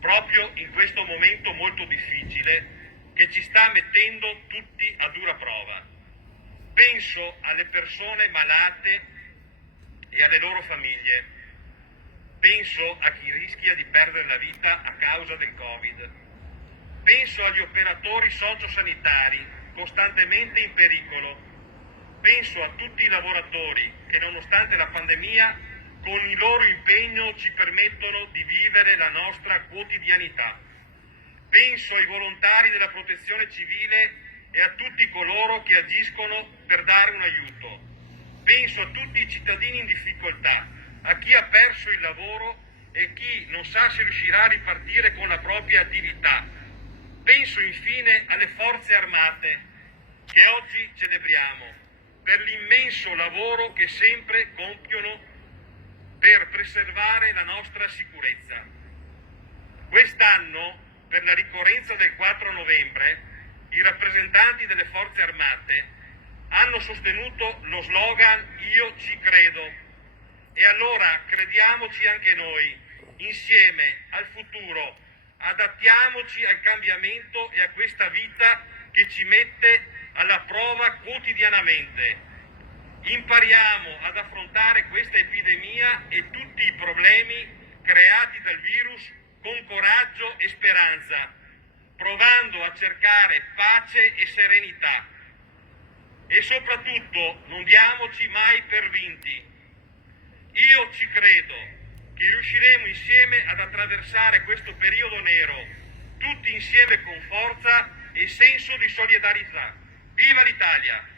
proprio in questo momento molto difficile che ci sta mettendo tutti a dura prova. Penso alle persone malate e alle loro famiglie. Penso a chi rischia di perdere la vita a causa del Covid. Penso agli operatori sociosanitari costantemente in pericolo. Penso a tutti i lavoratori che, nonostante la pandemia, con il loro impegno ci permettono di vivere la nostra quotidianità. Penso ai volontari della protezione civile e a tutti coloro che agiscono per dare un aiuto. Penso a tutti i cittadini in difficoltà, a chi ha perso il lavoro e chi non sa se riuscirà a ripartire con la propria attività. Penso infine alle forze armate che oggi celebriamo per l'immenso lavoro che sempre compiono per preservare la nostra sicurezza. Quest'anno, per la ricorrenza del 4 novembre, i rappresentanti delle forze armate hanno sostenuto lo slogan "Io ci credo". E allora crediamoci anche noi, insieme al futuro, adattiamoci al cambiamento e a questa vita che ci mette alla prova quotidianamente. Impariamo ad affrontare questa epidemia e tutti i problemi creati dal virus con coraggio e speranza, provando a cercare pace e serenità. E soprattutto non diamoci mai per vinti. Io ci credo che riusciremo insieme ad attraversare questo periodo nero, tutti insieme con forza e senso di solidarietà. Viva l'Italia!